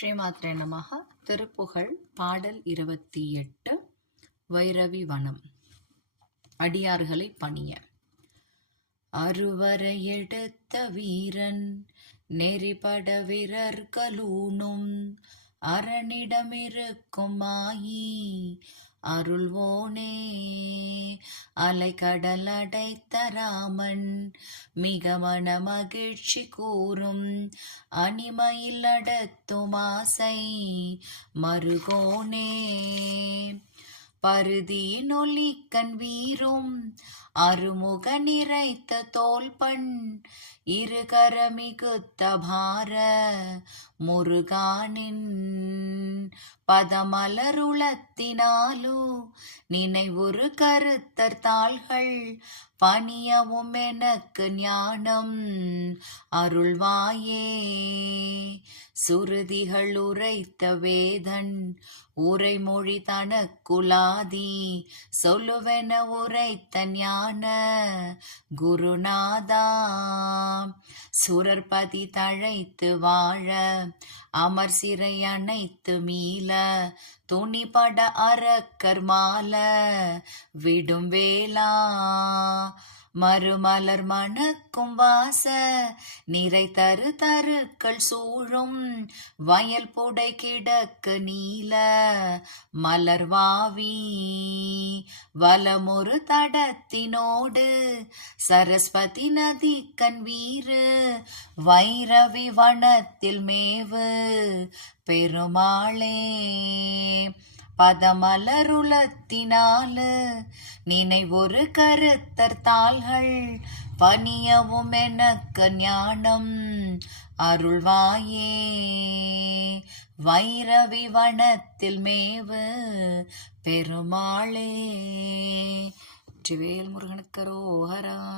ஸ்ரீமாத்ரே நமக திருப்புகழ் பாடல் இருபத்தி எட்டு வைரவி வனம். அடியார்களை பணிய. அருவரை எடுத்த வீரன் நெறிபட விரர்களூனும் அரணிடமிருக்கும் அருள்வோனே. அலைக்கடல் அடைத்த ராமன் மிக மன மகிழ்ச்சி கூறும். அணிமையில் அடத்தும் ஆசை மருகோனே. பருதியின் ஒலிக்கண் வீரும். அருமுக நிறைத்த தோல்பண் இருகர மிகுத்த பார முருகானின் பதமலருளத்தினாலோ நினைவுறு கருத்தர் தாள்கள் பணியவும் எனக்கு ஞானம் அருள்வாயே. சுருதிகள் உரைத்த வேதன் உரைமொழி தனக்குலாதி சொல்லுவென உரைத்த ஞான குருநாதா. சுரர்பதி தழைத்து வாழ அமர் சிறை அணைத்து மீள துணிபட அறக்கர் மால விடும் வேளா மறுமலர் மணக்கும் வாச நிறை தரு தருக்கள் சூழும் வயல் புடை கிடக்கு நீல மலர்வாவி வலமொரு தடத்தினோடு சரஸ்வதி நதி கண் வீறு வைரவி வனத்தில் மேவு பெருமாளே பதமலருளத்தினாலு நினைவொரு கருத்தர் தாள்கள் பணியவும் எனக்கு ஞானம். அருள்வாயே வைரவி வனத்தில் மேவு பெருமாளே. வெற்றிவேல் முருகனுக்கு ரோஹரா.